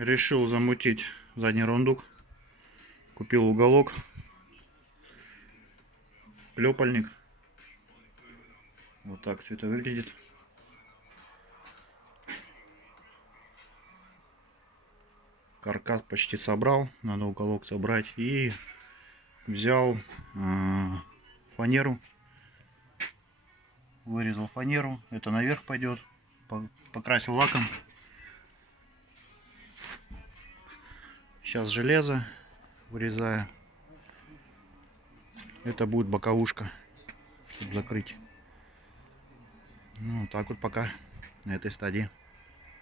решил замутить задний рундук. Купил уголок, клепальник. Вот так все это выглядит. Каркас почти собрал, надо уголок собрать. И взял фанеру, вырезал фанеру, это наверх пойдет, покрасил лаком. Сейчас железо вырезаю, это будет боковушка, чтобы закрыть. Ну так вот пока на этой стадии.